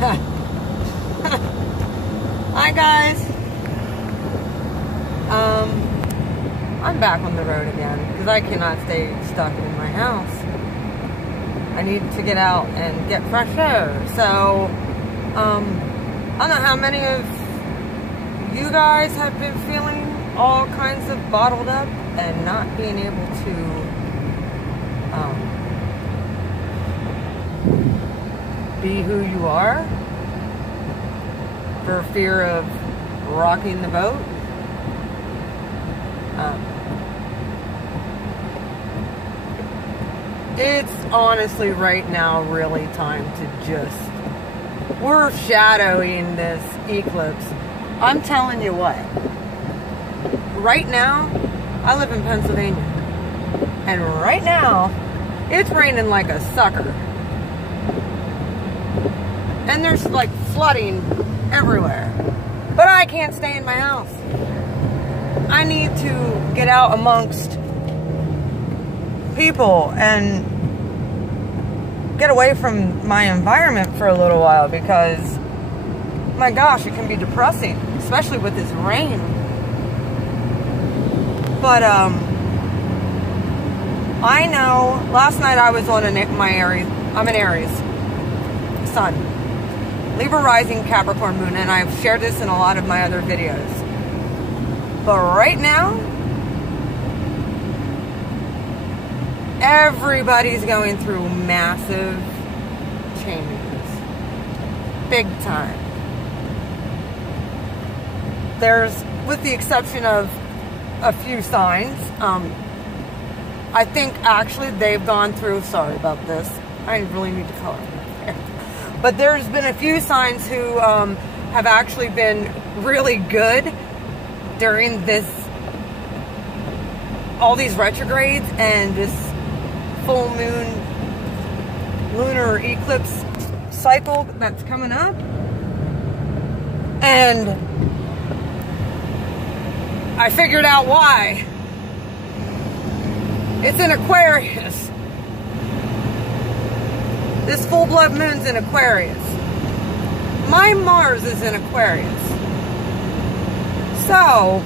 Hi guys. I'm back on the road again because I cannot stay stuck in my house. I need to get out and get fresh air. So, I don't know how many of you guys have been feeling all kinds of bottled up and not being able to be who you are for fear of rocking the boat. It's honestly right now really time to just, we're shadowing this eclipse. I'm telling you what, right now, I live in Pennsylvania, and right now, it's raining like a sucker. And there's like flooding everywhere. But I can't stay in my house. I need to get out amongst people and get away from my environment for a little while because, my gosh, it can be depressing, especially with this rain. But I know last night I was on my Aries. I'm an Aries sun, Libra rising, Capricorn moon, and I've shared this in a lot of my other videos. But right now, everybody's going through massive changes, big time. There's, with the exception of a few signs, I think actually they've gone through, sorry about this, I really need to color my hair. But there's been a few signs who have actually been really good during this, all these retrogrades and this full moon lunar eclipse cycle that's coming up. And I figured out why. It's in Aquarius. This full blood moon's in Aquarius. My Mars is in Aquarius. So,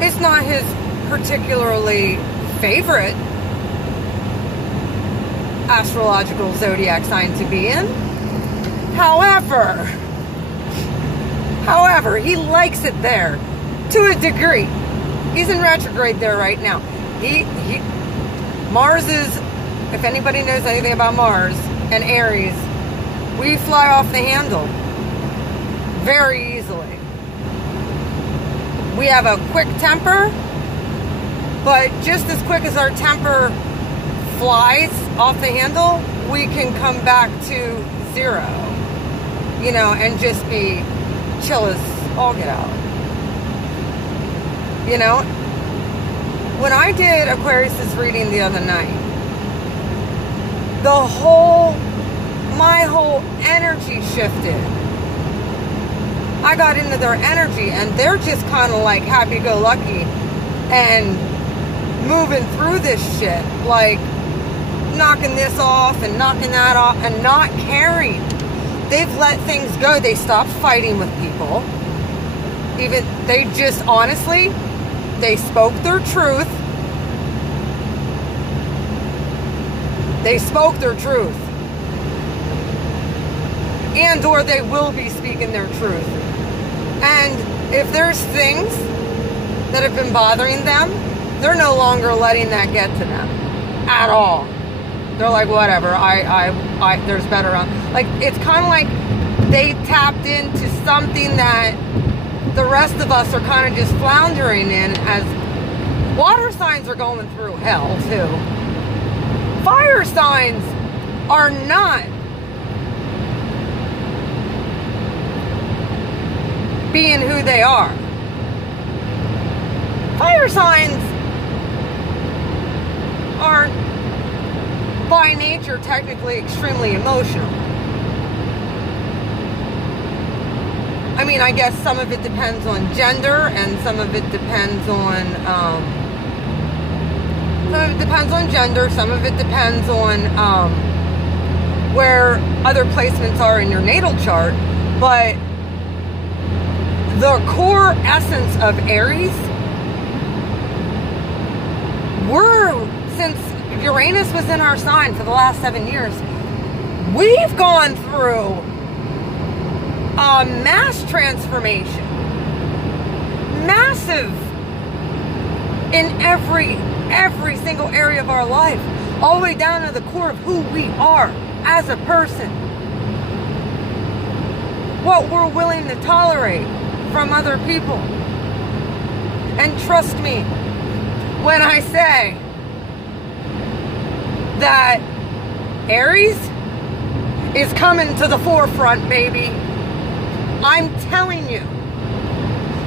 it's not his particularly favorite astrological zodiac sign to be in. However, he likes it there to a degree. He's in retrograde there right now. Mars is, if anybody knows anything about Mars and Aries, we fly off the handle very easily. We have a quick temper, but just as quick as our temper flies off the handle, we can come back to zero, you know, and just be chill as all get out. You know, when I did Aquarius's reading the other night, my whole energy shifted. I got into their energy and they're just kind of like happy-go-lucky and moving through this shit, like knocking this off and knocking that off and not caring. They've let things go. They stopped fighting with people. They just honestly, they spoke their truth. They spoke their truth. And or they will be speaking their truth. And if there's things that have been bothering them, they're no longer letting that get to them at all. They're like, whatever, there's better on. Like, it's kind of like they tapped into something that the rest of us are kind of just floundering in, as water signs are going through hell too. Fire signs are not being who they are. Fire signs are by nature technically extremely emotional. I mean, I guess some of it depends on gender, and some of it depends on gender, some of it depends on where other placements are in your natal chart, but the core essence of Aries, since Uranus was in our sign for the last 7 years, we've gone through a mass transformation. Massive in every single area of our life, all the way down to the core of who we are as a person. What we're willing to tolerate from other people. And trust me when I say that Aries is coming to the forefront, baby. I'm telling you.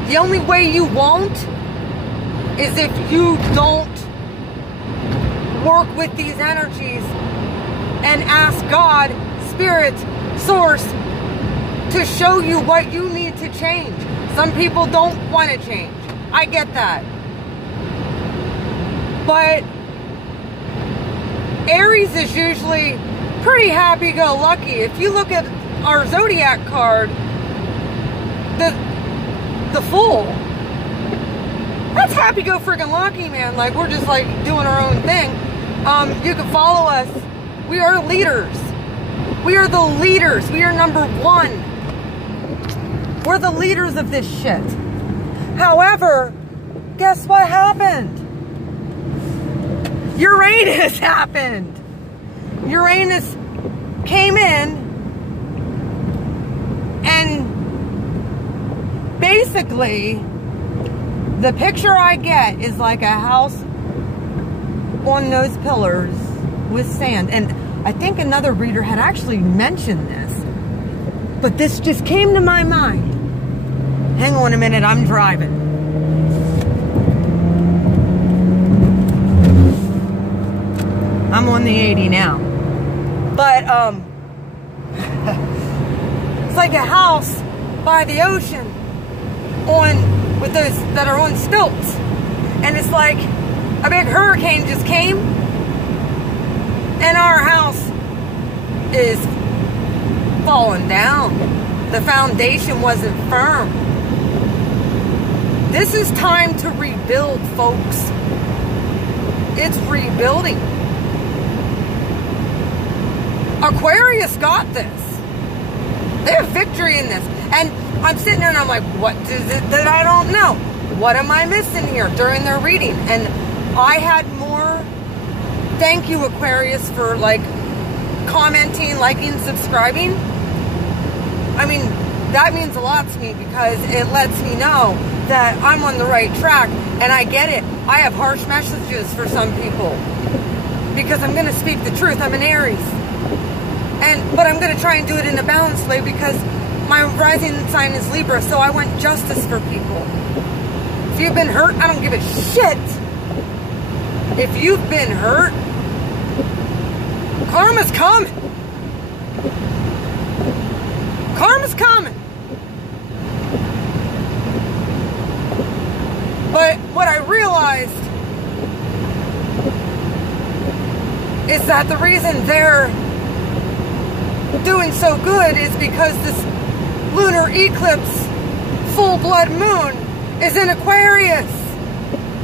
The only way you won't is if you don't work with these energies and ask God, Spirit, Source, to show you what you need to change. Some people don't want to change. I get that. But Aries is usually pretty happy-go-lucky. If you look at our zodiac card, the Fool, that's happy-go-freaking-lucky, man. Like, we're just, like, doing our own thing. You can follow us. We are leaders. We are the leaders. We are number one. We're the leaders of this shit. However, guess what happened? Uranus happened. Uranus came in and basically the picture I get is like a house on those pillars with sand. And I think another reader had actually mentioned this, but this just came to my mind. Hang on a minute, I'm driving. I'm on the 80 now. But, it's like a house by the ocean with those that are on stilts. And it's like a big hurricane just came and our house is falling down. The foundation wasn't firm. This is time to rebuild, folks. It's rebuilding. Aquarius got this. They have victory in this. And I'm sitting there and I'm like, what is it that I don't know? What am I missing here during their reading? And I had more, thank you Aquarius for like commenting, liking, subscribing. I mean, that means a lot to me because it lets me know that I'm on the right track. And I get it. I have harsh messages for some people because I'm going to speak the truth. I'm an Aries. But I'm going to try and do it in a balanced way because my rising sign is Libra, so I want justice for people. If you've been hurt, I don't give a shit. If you've been hurt, karma's coming. Karma's coming. But what I realized is that the reason they're doing so good is because this lunar eclipse full blood moon is in Aquarius.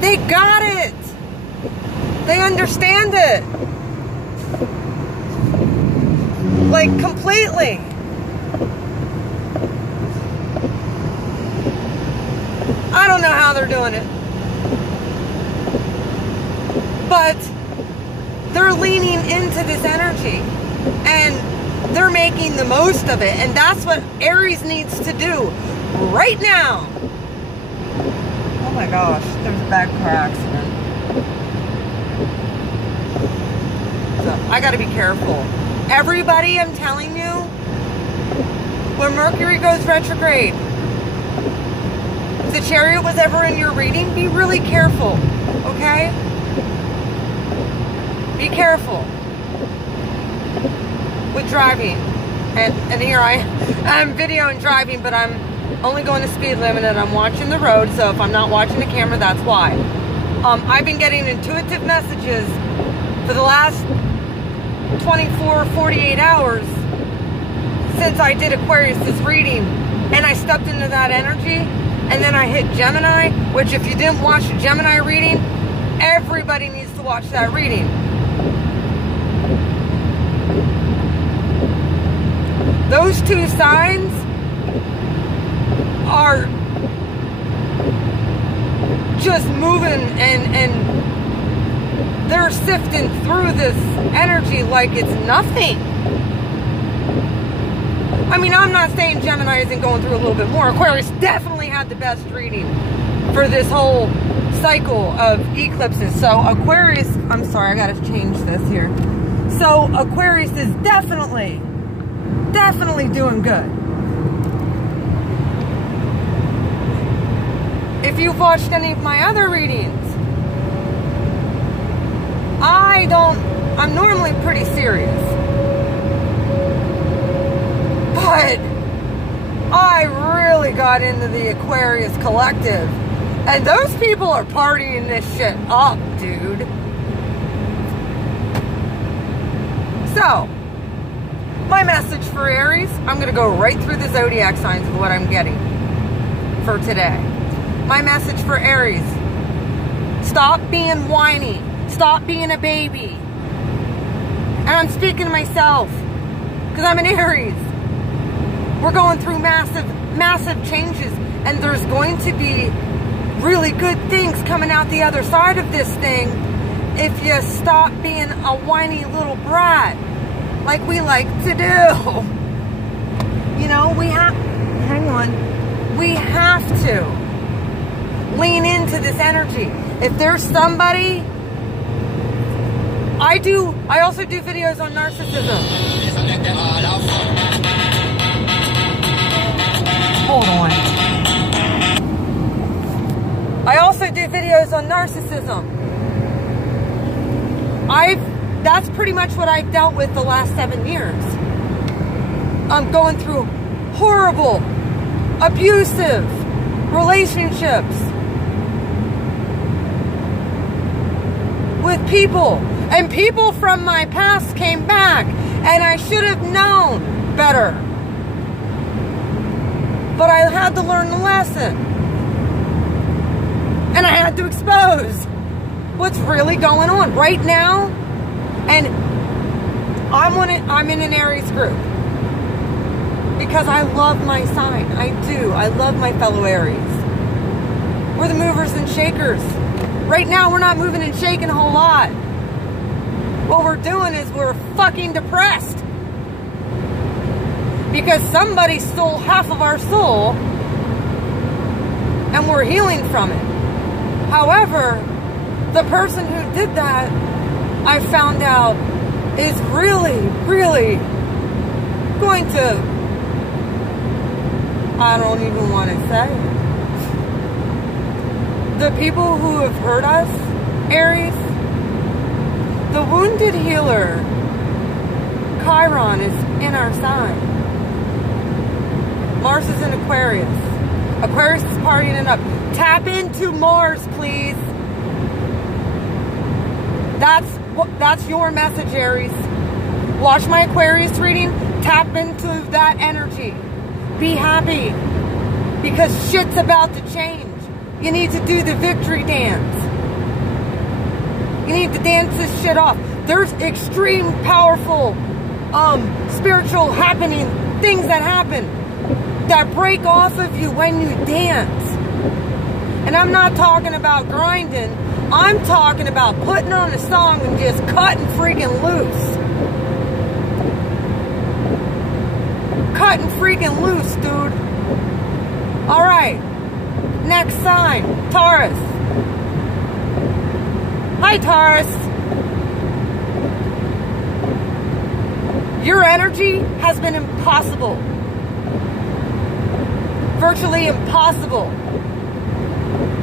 They got it. They understand it. Like completely. I don't know how they're doing it. But they're leaning into this energy. And they're making the most of it. And that's what Aries needs to do right now. Oh my gosh, there's a bad car accident. So I gotta be careful. Everybody, I'm telling you, when Mercury goes retrograde, if the Chariot was ever in your reading, be really careful, okay? Be careful with driving. And here I'm videoing driving, but I'm only going the speed limit and I'm watching the road, so if I'm not watching the camera, that's why. I've been getting intuitive messages for the last 24, 48 hours since I did Aquarius's reading, and I stepped into that energy, and then I hit Gemini, which if you didn't watch the Gemini reading, everybody needs to watch that reading. Those two signs are just moving, and they're sifting through this energy like it's nothing. I mean, I'm not saying Gemini isn't going through a little bit more. Aquarius definitely had the best reading for this whole cycle of eclipses. So Aquarius, I'm sorry, I gotta change this here. So Aquarius is definitely doing good. If you've watched any of my other readings, I'm normally pretty serious, but I really got into the Aquarius collective, and those people are partying this shit up, dude. So, my message for Aries, I'm going to go right through the zodiac signs of what I'm getting for today. My message for Aries, stop being whiny. Stop being a baby. And I'm speaking to myself, because I'm an Aries. We're going through massive changes, and there's going to be really good things coming out the other side of this thing if you stop being a whiny little brat like we like to do. You know, we have to lean into this energy. If there's somebody, I also do videos on narcissism. Hold on. I also do videos on narcissism. That's pretty much what I've dealt with the last 7 years. I'm going through horrible, abusive relationships with people. And people from my past came back, and I should have known better. But I had to learn the lesson. And I had to expose what's really going on right now. And I'm in an Aries group because I love my sign. I do. I love my fellow Aries. We're the movers and shakers. Right now, we're not moving and shaking a whole lot. What we're doing is we're fucking depressed because somebody stole half of our soul, and we're healing from it. However, the person who did that, I found out, is really going to, I don't even want to say it. The people who have hurt us, Aries, the wounded healer, Chiron, is in our sign. Mars is in Aquarius. Aquarius is partying it up. Tap into Mars, please. That's your message, Aries. Watch my Aquarius reading. Tap into that energy. Be happy. Because shit's about to change. You need to do the victory dance. You need to dance this shit off. There's extreme, powerful, spiritual things that happen that break off of you when you dance. And I'm not talking about grinding. I'm talking about putting on a song and just cutting freaking loose. Cutting freaking loose, dude. Alright. Next sign. Taurus. Hi, Taurus. Your energy has been impossible. Virtually impossible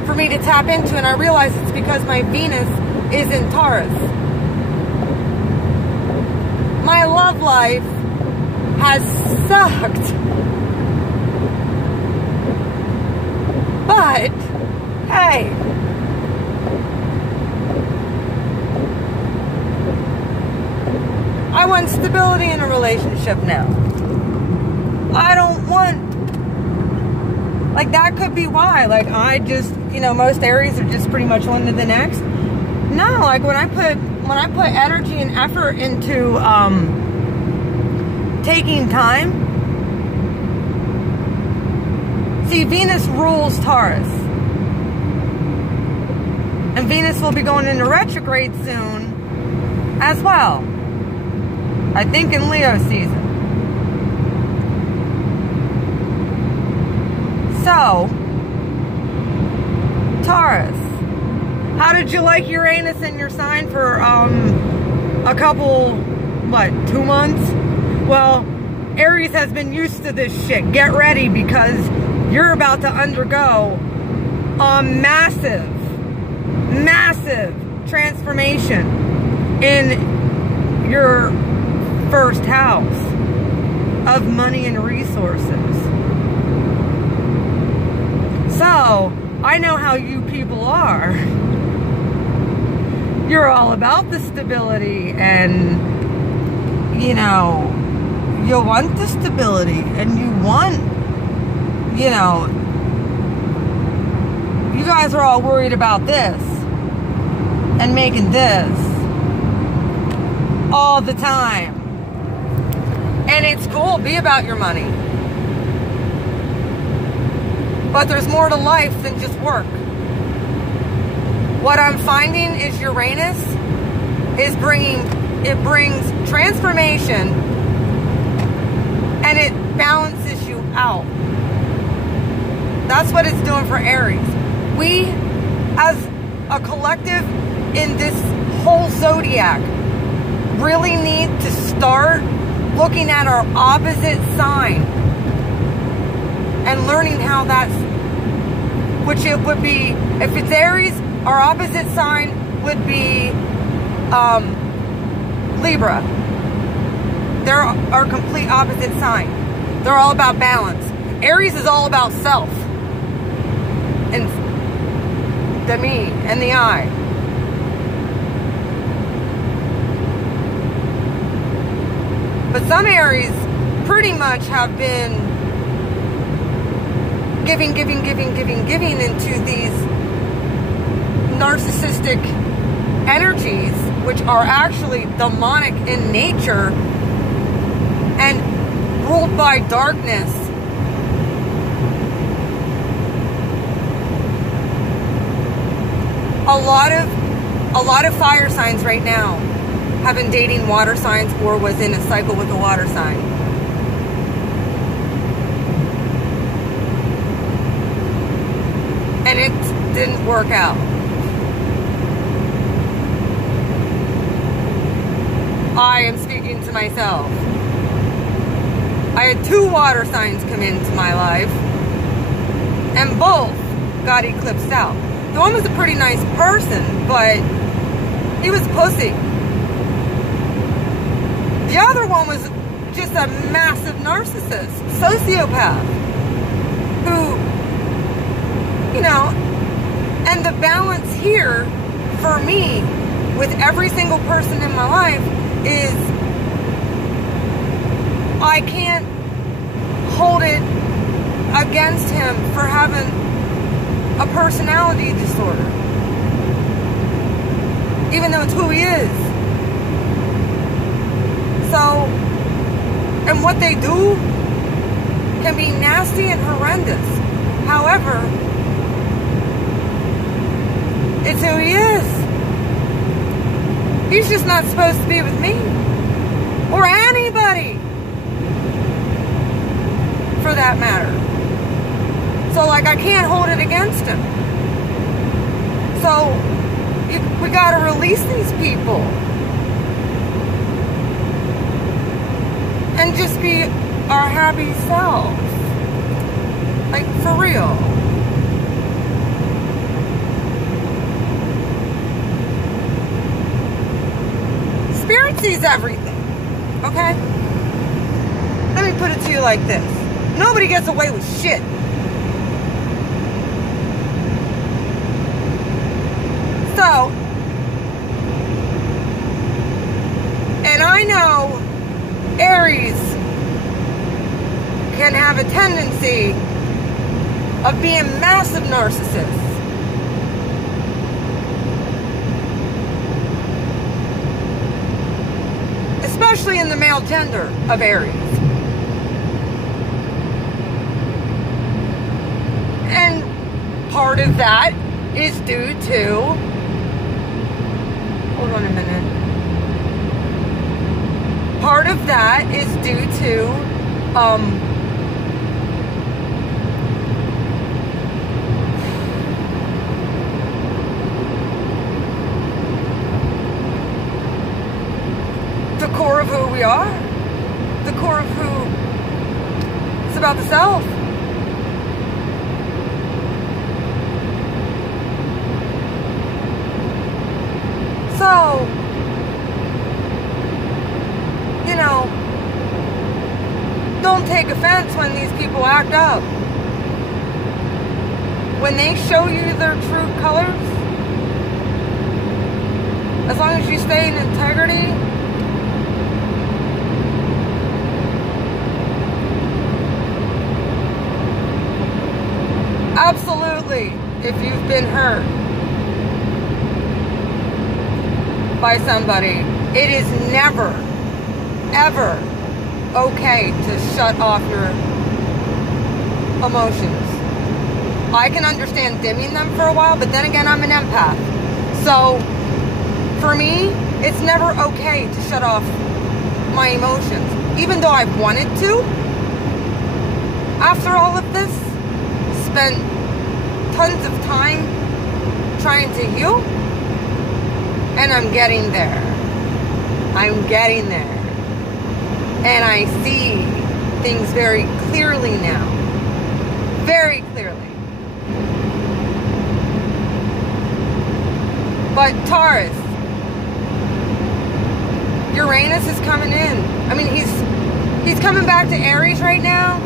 for me to tap into, and I realize it's because my Venus is in Taurus. My love life has sucked. But, hey, I want stability in a relationship now. I don't want, like, that could be why. Like, I just, you know, most Aries are just pretty much one to the next. No, like, when I put energy and effort into taking time. See, Venus rules Taurus. And Venus will be going into retrograde soon as well. I think in Leo season. So, Taurus, how did you like Uranus in your sign for a couple, what, 2 months? Well, Aries has been used to this shit. Get ready, because you're about to undergo a massive transformation in your first house of money and resources. So, I know how you people are. You're all about the stability, and, you know, you want the stability, and you want, you know, you guys are all worried about this and making this all the time. And it's cool, be about your money. But there's more to life than just work. What I'm finding is Uranus is brings transformation, and it balances you out. That's what it's doing for Aries. We, as a collective in this whole zodiac, really need to start looking at our opposite sign and learning how that's, which it would be, if it's Aries, our opposite sign would be Libra. They're our complete opposite sign. They're all about balance. Aries is all about self and the me and the I. But some Aries pretty much have been giving into these narcissistic energies, which are actually demonic in nature and ruled by darkness. A lot of fire signs right now have been dating water signs or was in a cycle with a water sign. And it didn't work out. I am speaking to myself. I had 2 water signs come into my life, and both got eclipsed out. The one was a pretty nice person, but he was pussy. The other one was just a massive narcissist, sociopath, who, you know, and the balance here for me with every single person in my life is I can't hold it against him for having a personality disorder, even though it's who he is. So, and what they do can be nasty and horrendous. However, it's who he is. He's just not supposed to be with me or anybody for that matter. So, like, I can't hold it against him. So, we gotta release these people. And just be our happy selves. Like, for real. Spirit sees everything. Okay? Let me put it to you like this. Nobody gets away with shit. So, and I know Aries can have a tendency of being massive narcissists. Especially in the male gender of Aries. And part of that is due to, hold on a minute. Part of that is due to the core of who we are, the core of who it's about the self. So, you know, don't take offense when these people act up. When they show you their true colors, as long as you stay in integrity, absolutely, if you've been hurt by somebody, it is never, ever okay to shut off your emotions. I can understand dimming them for a while, but then again, I'm an empath. So, for me, it's never okay to shut off my emotions. Even though I've wanted to, after all of this, spent tons of time trying to heal, and I'm getting there. I'm getting there. And I see things very clearly now. Very clearly. But Taurus, Uranus is coming in. I mean, he's coming back to Aries right now,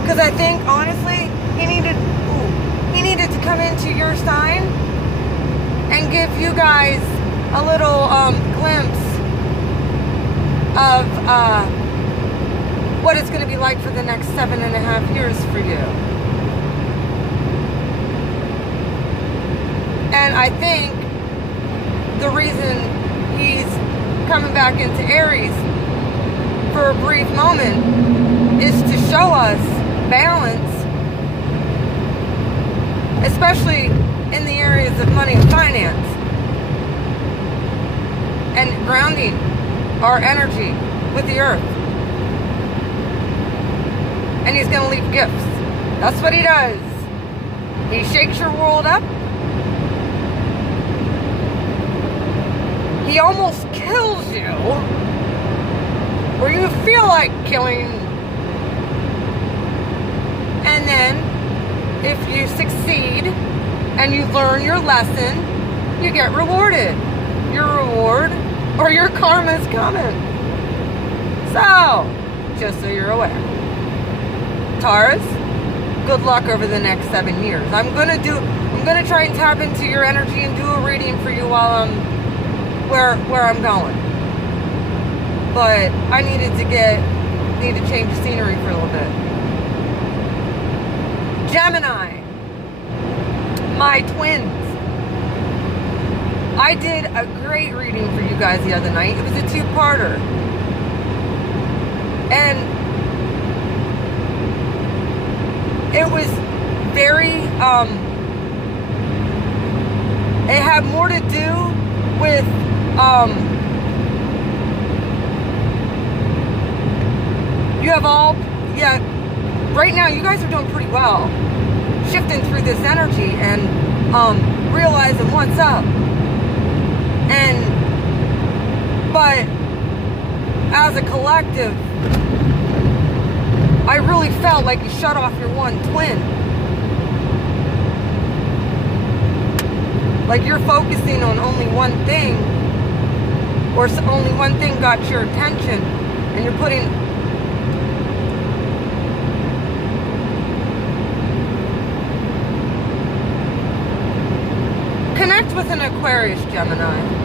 because I think, honestly, he needed to come into your sign and give you guys a little glimpse of what it's going to be like for the next 7.5 years for you. And I think the reason he's coming back into Aries for a brief moment is to show us balance, especially in the areas of money and finance, and grounding our energy with the earth. And he's going to leave gifts. That's what he does. He shakes your world up. He almost kills you, or you feel like killing. And then, if you succeed and you learn your lesson, you get rewarded. Your reward or your karma's coming. So, just so you're aware. Taurus, good luck over the next 7 years. I'm gonna try and tap into your energy and do a reading for you while I'm where I'm going. But I need to change the scenery for a little bit. Gemini, my twins. I did a great reading for you guys the other night. It was a two-parter. And it was very, it had more to do with, you have all, yeah, right now you guys are doing pretty well. Shifting through this energy and realizing what's up. But as a collective, I really felt like you shut off your one twin. Like you're focusing on only one thing, or only one thing got your attention, and you're putting connect with an Aquarius, Gemini.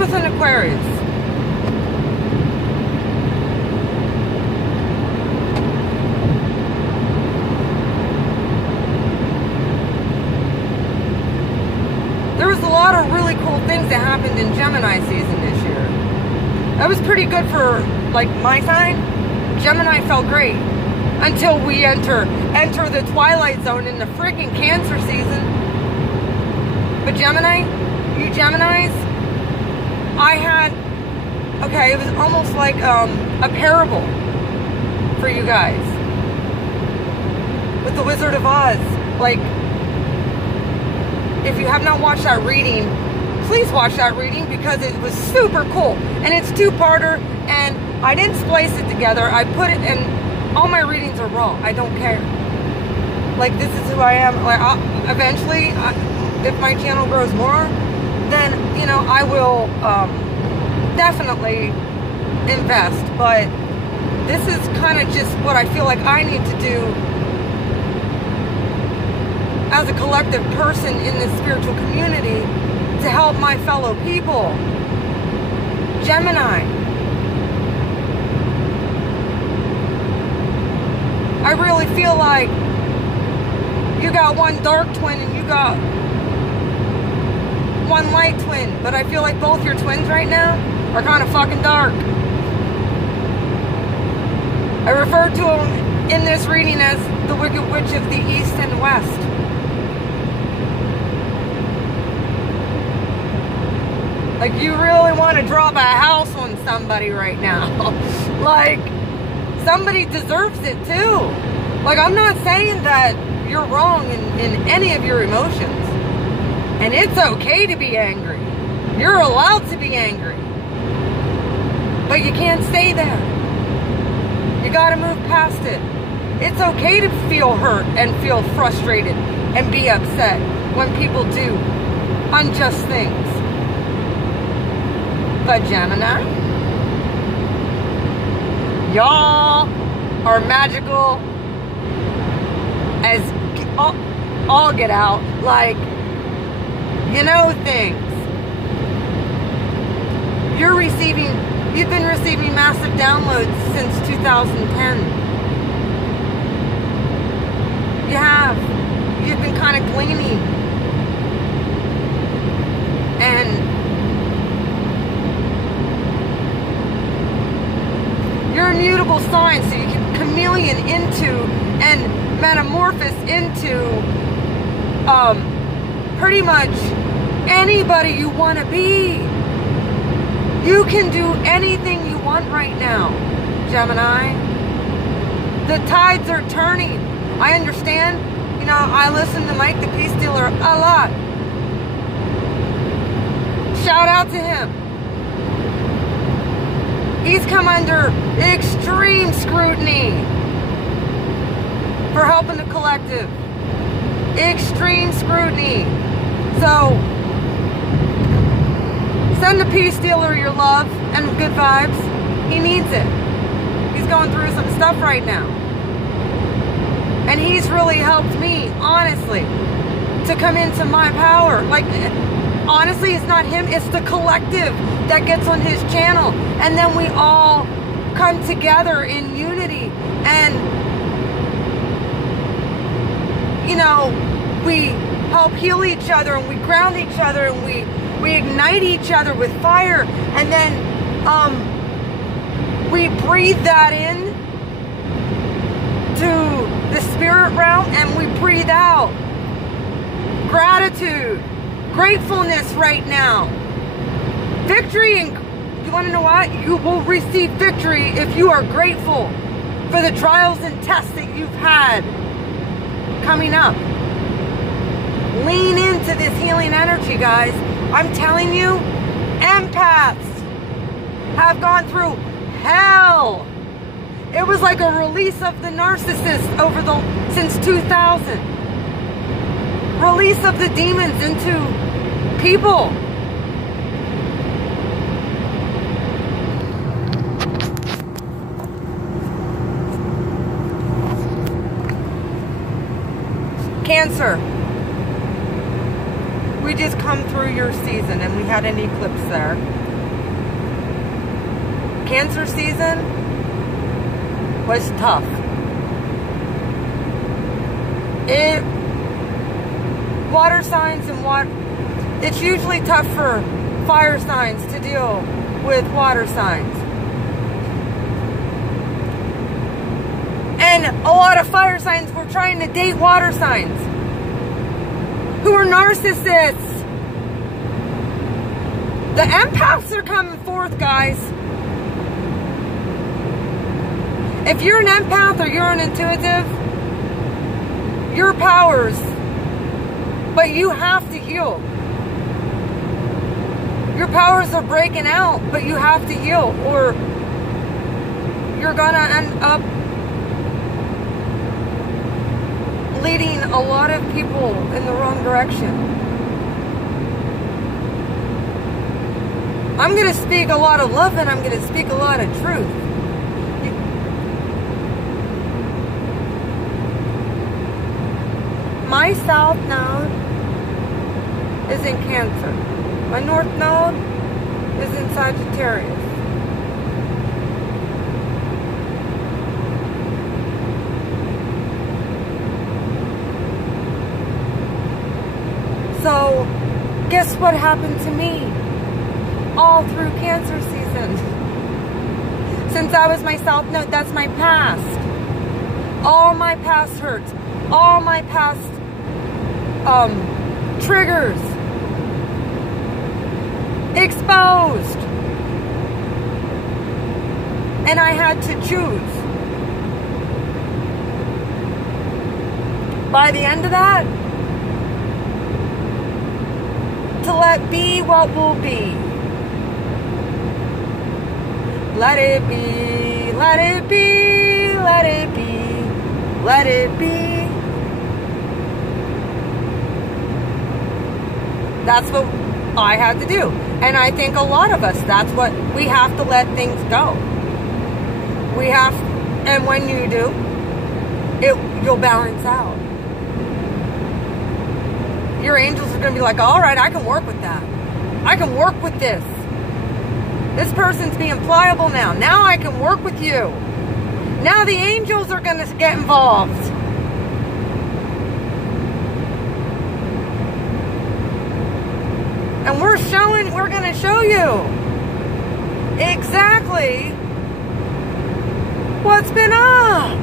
with an Aquarius. There was a lot of really cool things that happened in Gemini season this year. That was pretty good for, like, my sign. Gemini felt great. Until we enter the twilight zone in the freaking Cancer season. But Gemini, you Geminis, I had, okay, it was almost like a parable for you guys. With the Wizard of Oz. Like, if you have not watched that reading, please watch that reading because it was super cool. And it's two-parter, and I didn't splice it together. I put it in. All my readings are raw. I don't care. Like, this is who I am. Like, eventually, if my channel grows more, then, you know, I will definitely invest. But this is kind of just what I feel like I need to do as a collective person in this spiritual community to help my fellow people. Gemini. I really feel like you got one dark twin and you got one light twin, but I feel like both your twins right now are kind of fucking dark. I refer to them in this reading as the Wicked Witch of the East and West. Like, you really want to drop a house on somebody right now. Like, somebody deserves it too. Like, I'm not saying that you're wrong in any of your emotions. And it's okay to be angry. You're allowed to be angry. But you can't stay there. You gotta move past it. It's okay to feel hurt and feel frustrated and be upset when people do unjust things. But Gemini, y'all are magical as all get out. Like, you know things. You've been receiving massive downloads since 2010. You have. You've been kind of gleaning. And you're a mutable sign, so you can chameleon into and metamorphose into pretty much anybody you want to be. You can do anything you want right now, Gemini. The tides are turning. I understand. You know, I listen to Mike the Peace Dealer a lot. Shout out to him. He's come under extreme scrutiny for helping the collective. Extreme scrutiny. So, send the Peace Dealer your love and good vibes. He needs it. He's going through some stuff right now. And he's really helped me, honestly, to come into my power. Like, honestly, it's not him, it's the collective that gets on his channel. And then we all come together in unity. And, you know, we help heal each other and we ground each other and we ignite each other with fire. And then we breathe that in to the spirit realm and we breathe out gratitude, gratefulness right now. Victory, and you want to know what? You will receive victory if you are grateful for the trials and tests that you've had coming up. Lean into this healing energy, guys. I'm telling you, empaths have gone through hell. It was like a release of the narcissist since 2000. Release of the demons into people. Cancer. We just come through your season and we had an eclipse there. Cancer season was tough. Water signs and it's usually tough for fire signs to deal with water signs. And a lot of fire signs were trying to date water signs who are narcissists. The empaths are coming forth, guys. If you're an empath or you're an intuitive, your powers, but you have to heal. Your powers are breaking out, but you have to heal, or you're gonna end up leading a lot of people in the wrong direction. I'm gonna speak a lot of love, and I'm gonna speak a lot of truth. My South Node is in Cancer. My North Node is in Sagittarius. So, guess what happened to me all through Cancer season? Since I was my South Node, that's my past. All my past hurts, all my past triggers exposed, and I had to choose. By the end of that, to let be what will be. Let it be, let it be, let it be, let it be. That's what I had to do. And I think a lot of us, that's what we have to, let things go. We have, and when you do, you'll balance out. Your angels are going to be like, all right, I can work with that. I can work with this. This person's being pliable now. Now I can work with you. Now the angels are going to get involved. And we're going to show you exactly what's been up.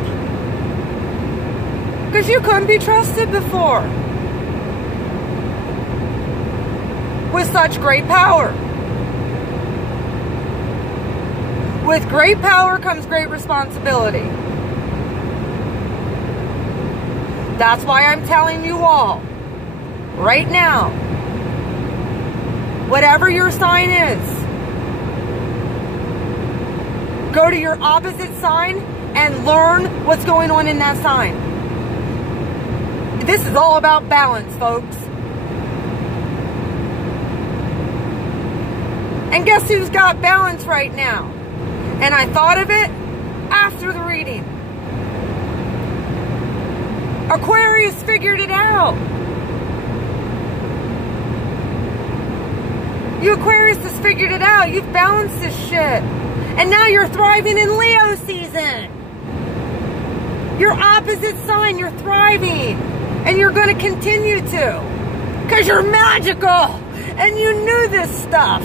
Because you couldn't be trusted before. With such great power. With great power comes great responsibility. That's why I'm telling you all, right now, whatever your sign is, go to your opposite sign and learn what's going on in that sign. This is all about balance, folks. And guess who's got balance right now? And I thought of it after the reading. Aquarius figured it out. You Aquarius has figured it out. You've balanced this shit. And now you're thriving in Leo season. Your opposite sign, you're thriving. And you're going to continue to. Because you're magical. And you knew this stuff.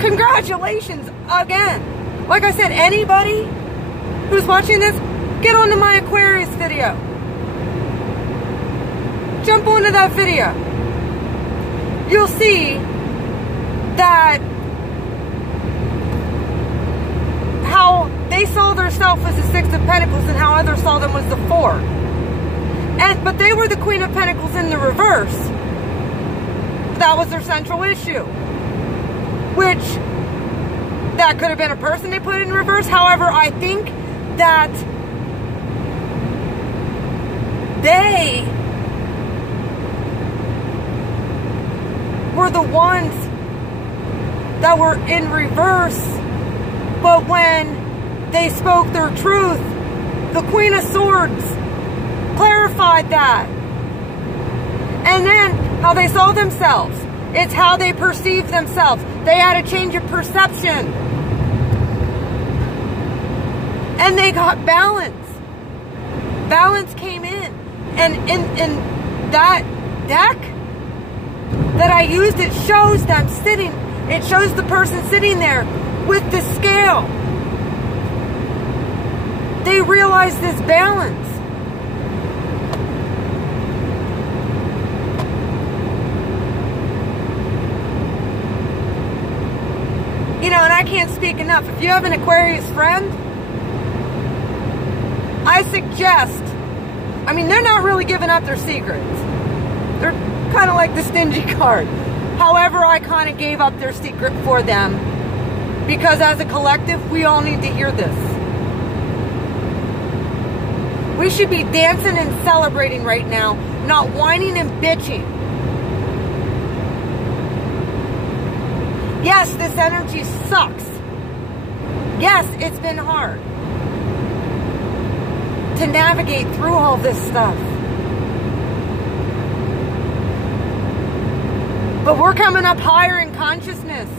Congratulations again. Like I said, anybody who's watching this, get onto my Aquarius video. Jump onto that video. You'll see that how they saw themselves as the Six of Pentacles and how others saw them as the Four. But they were the Queen of Pentacles in the reverse. That was their central issue. Which, that could have been a person they put in reverse. However, I think that they were the ones that were in reverse. But when they spoke their truth, the Queen of Swords clarified that. And then how they saw themselves. It's how they perceived themselves. They had a change of perception. And they got balance. Balance came in. And in that deck that I used, it shows them sitting, it shows the person sitting there with the scale. They realize this balance. You know, and I can't speak enough. If you have an Aquarius friend, I suggest, I mean, they're not really giving up their secrets. They're kind of like the stingy card. However, I kind of gave up their secret for them because as a collective, we all need to hear this. We should be dancing and celebrating right now, not whining and bitching. Yes, this energy sucks. Yes, it's been hard to navigate through all this stuff. But we're coming up higher in consciousness,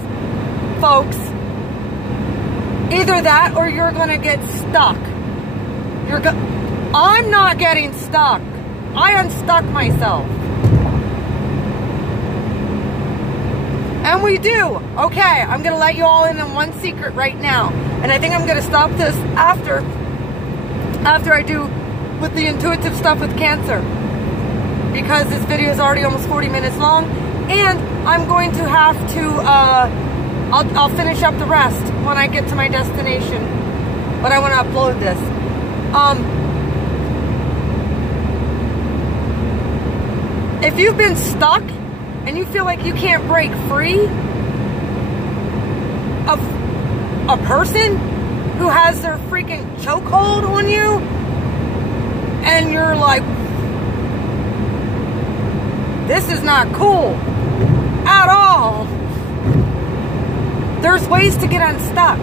folks. Either that or you're going to get stuck. I'm not getting stuck. I unstuck myself. And we do. Okay, I'm going to let you all in on one secret right now. And I think I'm going to stop this after I do with the intuitive stuff with Cancer. Because this video is already almost 40 minutes long. And I'm going to have to, I'll finish up the rest when I get to my destination. But I want to upload this. If you've been stuck and you feel like you can't break free of a person who has their freaking chokehold on you, and you're like, this is not cool at all, there's ways to get unstuck.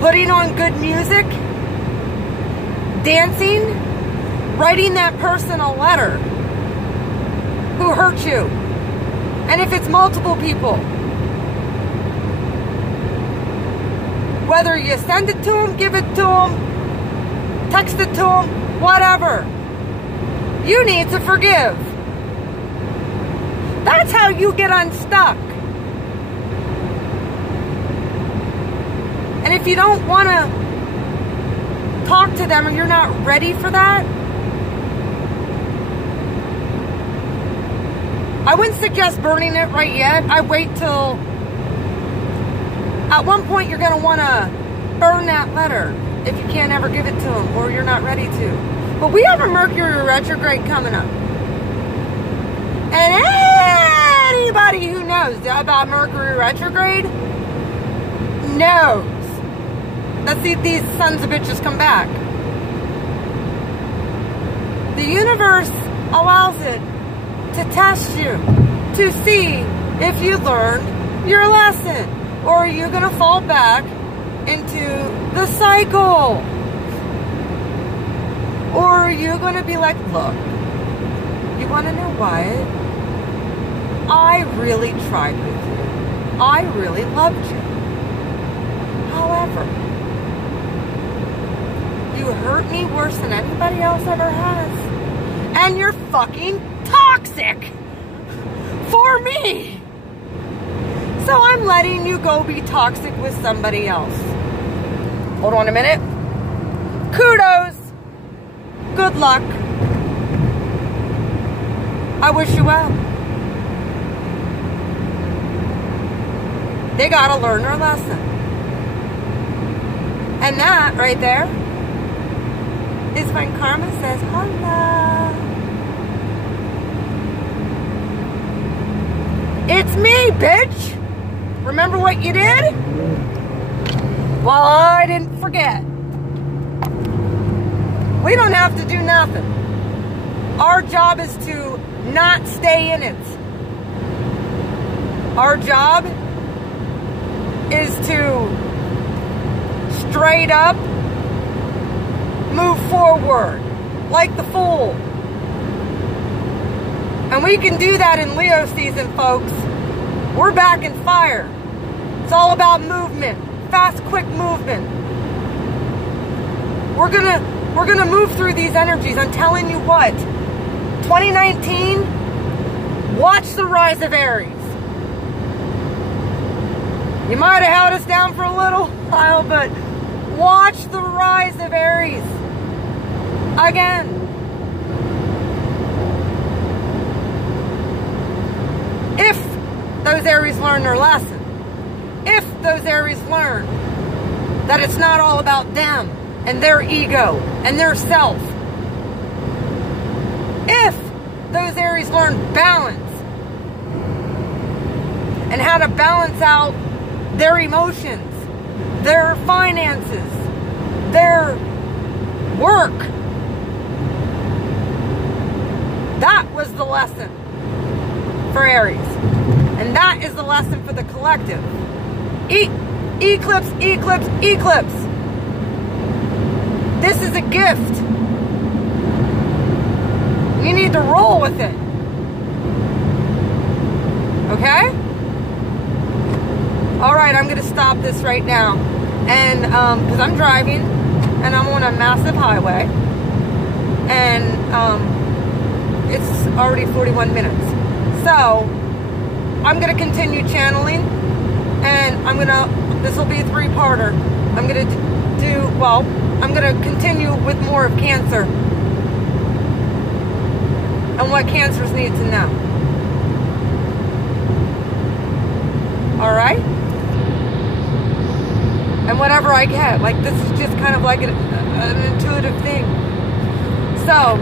Putting on good music, dancing, writing that person a letter who hurt you. And if it's multiple people, whether you send it to them, give it to them, text it to them, whatever, you need to forgive. That's how you get unstuck. And if you don't want to talk to them or you're not ready for that, I wouldn't suggest burning it right yet. I wait till, at one point you're going to want to burn that letter if you can't ever give it to them or you're not ready to. But we have a Mercury retrograde coming up. And anybody who knows about Mercury retrograde knows. Let's see if these sons of bitches come back. The universe allows it to test you, to see if you learned your lesson, or are you going to fall back into the cycle, or are you going to be like, look, you want to know what? I really tried with you. I really loved you. However, you hurt me worse than anybody else ever has, and you're fucking toxic for me. So I'm letting you go be toxic with somebody else. Hold on a minute. Kudos. Good luck. I wish you well. They gotta learn their lesson. And that right there is when karma says, holla. It's me, bitch. Remember what you did? Well, I didn't forget. We don't have to do nothing. Our job is to not stay in it. Our job is to straight up move forward like the fool. And we can do that in Leo season, folks. We're back in fire. It's all about movement, fast, quick movement. We're gonna move through these energies. I'm telling you what. 2019, watch the rise of Aries. You might have held us down for a little while, but watch the rise of Aries again. If those Aries learn their lesson, if those Aries learn that it's not all about them and their ego and their self, if those Aries learn balance and how to balance out their emotions, their finances, their work, that was the lesson for Aries. And that is the lesson for the collective. Eclipse, eclipse, eclipse. This is a gift. You need to roll with it. Okay? Alright, I'm going to stop this right now. And, because I'm driving, and I'm on a massive highway. And, it's already 41 minutes. So, I'm going to continue channeling, and this will be a 3-parter. I'm going to I'm going to continue with more of Cancer and what Cancers need to know. Alright? And whatever I get, like, this is just kind of like an intuitive thing. So,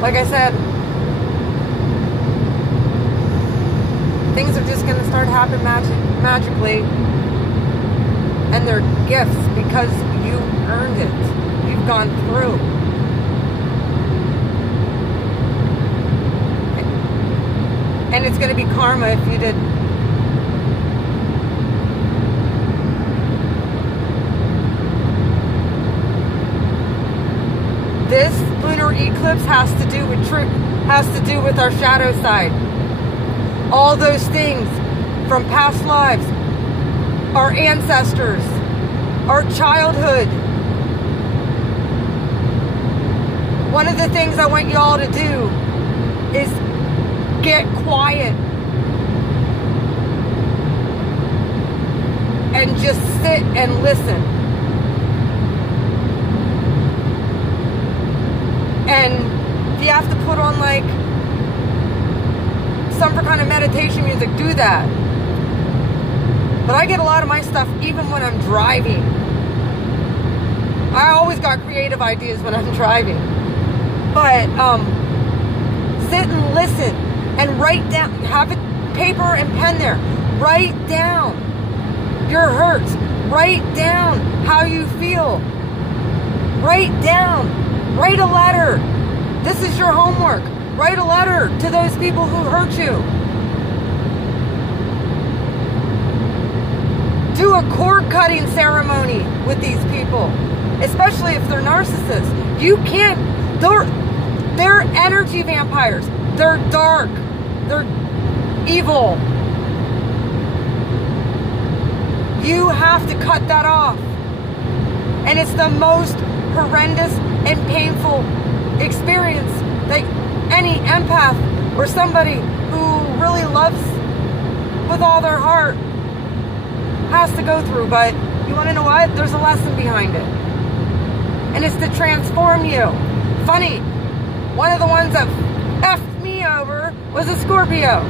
like I said, things are just going to start happening magically, and they're gifts because you earned it. You've gone through. And it's going to be karma if you did. This lunar eclipse has to do with our shadow side. All those things from past lives, our ancestors, our childhood. One of the things I want you all to do is get quiet and just sit and listen. And if you have to put on like some kind of meditation music, do that. But I get a lot of my stuff even when I'm driving. I always got creative ideas when I'm driving. But sit and listen and write down. Have a paper and pen there. Write down your hurts. Write down how you feel. Write down. Write a letter. This is your homework. Write a letter to those people who hurt you. Do a cord cutting ceremony with these people, especially if they're narcissists. You can't, they're energy vampires. They're dark. They're evil. You have to cut that off. And it's the most horrendous and painful experience that any empath or somebody who really loves with all their heart has to go through. But you want to know what? There's a lesson behind it. And it's to transform you. Funny, one of the ones that effed me over was a Scorpio.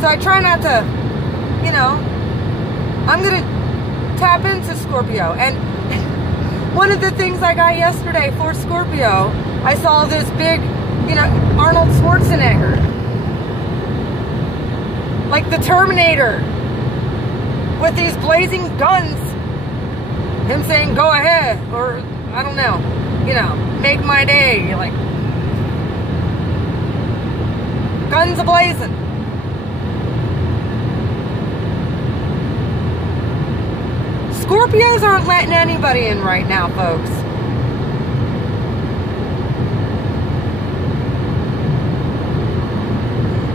So I try not to, you know, I'm going to tap into Scorpio. And one of the things I got yesterday for Scorpio, I saw this big, you know, Arnold Schwarzenegger. Like the Terminator. With these blazing guns. Him saying, go ahead. Or, I don't know. You know, make my day. Like, guns a-blazing. Scorpios aren't letting anybody in right now, folks.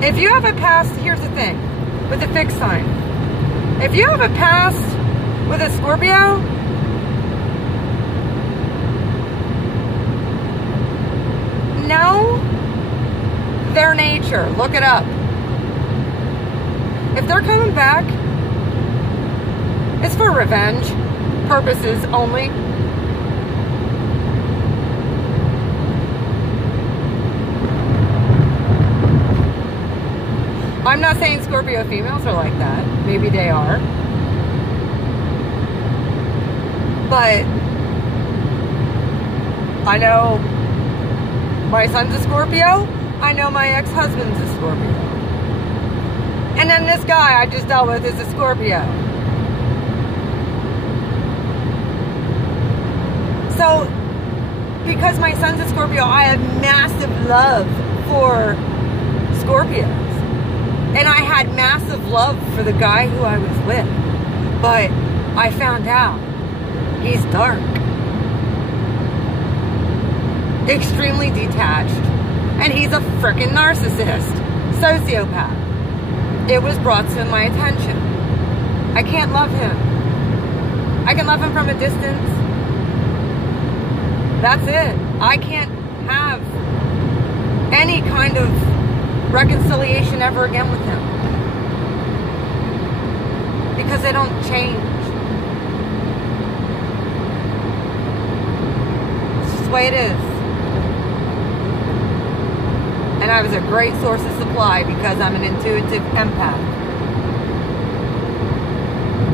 If you have a past, here's the thing, with a fixed sign. If you have a past with a Scorpio, know their nature. Look it up. If they're coming back, it's for revenge purposes only. I'm not saying Scorpio females are like that. Maybe they are. But I know my son's a Scorpio. I know my ex-husband's a Scorpio. And then this guy I just dealt with is a Scorpio. So, because my son's a Scorpio, I have massive love for Scorpios. And I had massive love for the guy who I was with. But I found out he's dark. Extremely detached. And he's a freaking narcissist. Sociopath. It was brought to my attention. I can't love him. I can love him from a distance. That's it. I can't have any kind of reconciliation ever again with him. Because they don't change. It's just the way it is. And I was a great source of supply because I'm an intuitive empath.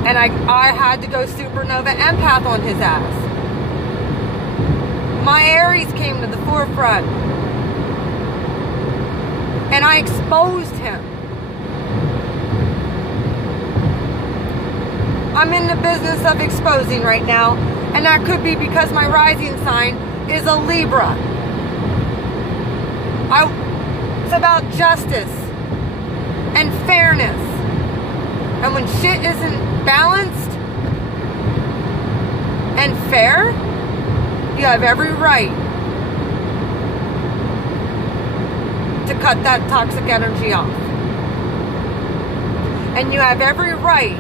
And I had to go supernova empath on his ass. My Aries came to the forefront. And I exposed him. I'm in the business of exposing right now. And that could be because my rising sign is a Libra. It's about justice and fairness. And when shit isn't balanced and fair, you have every right to cut that toxic energy off. And you have every right,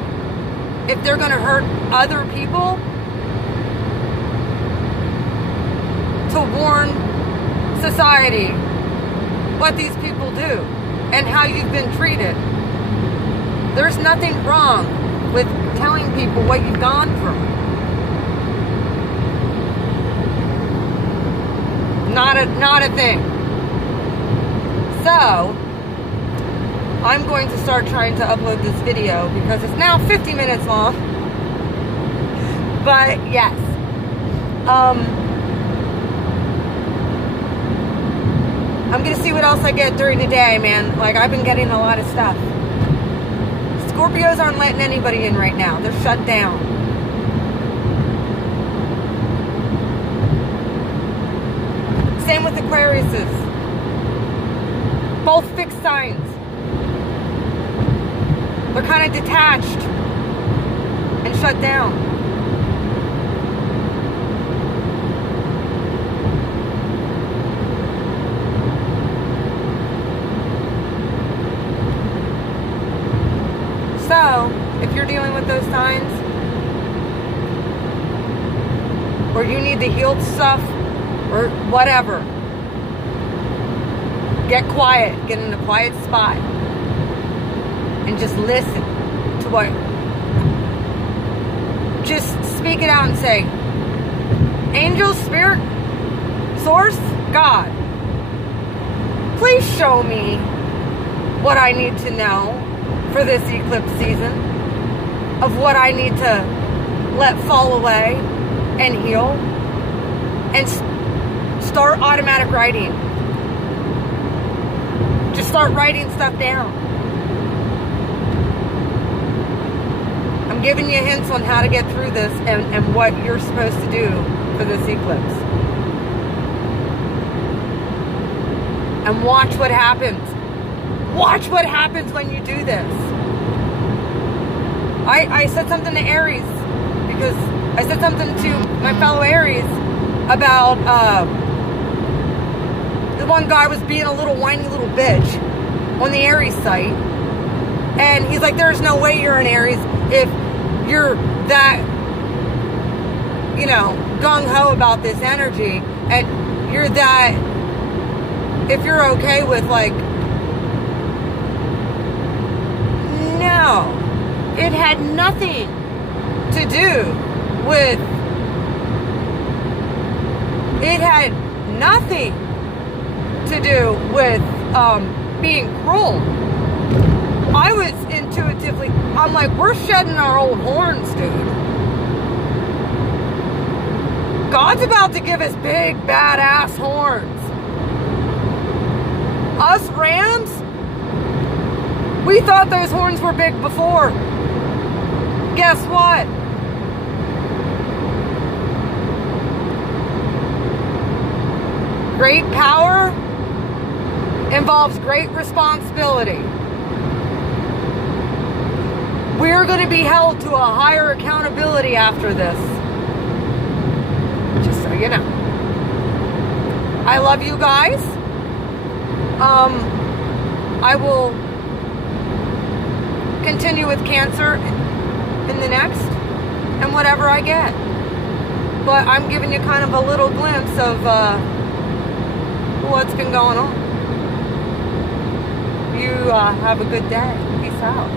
if they're going to hurt other people, to warn society what these people do and how you've been treated. There's nothing wrong with telling people what you've gone through. Not a thing. So, I'm going to start trying to upload this video because it's now 50 minutes long. But yes. I'm going to see what else I get during the day, man. Like, I've been getting a lot of stuff. Scorpios aren't letting anybody in right now. They're shut down. Same with Aquariuses. Both fixed signs. They're kind of detached and shut down. So, if you're dealing with those signs, or you need the healed stuff, or whatever, get quiet, get in a quiet spot, and just listen to what, just speak it out and say, angel, spirit, source, God, please show me what I need to know for this eclipse season, of what I need to let fall away and heal, and start automatic writing. Just start writing stuff down. I'm giving you hints on how to get through this and what you're supposed to do for this eclipse. And watch what happens. Watch what happens when you do this. I said something to Aries, because I said something to my fellow Aries about the one guy was being a little whiny little bitch. on the Aries site. And he's like, there's no way you're an Aries if you're that, you know, gung-ho about this energy, and you're that, if you're okay with, like, no, it had nothing to do with, it had nothing to do with being cruel. I was intuitively, I'm like, we're shedding our old horns, dude. God's about to give us big, badass horns. Us Rams, we thought those horns were big before. Guess what? Great power involves great responsibility. We're going to be held to a higher accountability after this. Just so you know. I love you guys. I will continue with Cancer in the next and whatever I get. But I'm giving you kind of a little glimpse of what's been going on. You have a good day. Peace out.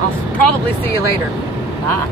I'll probably see you later. Bye.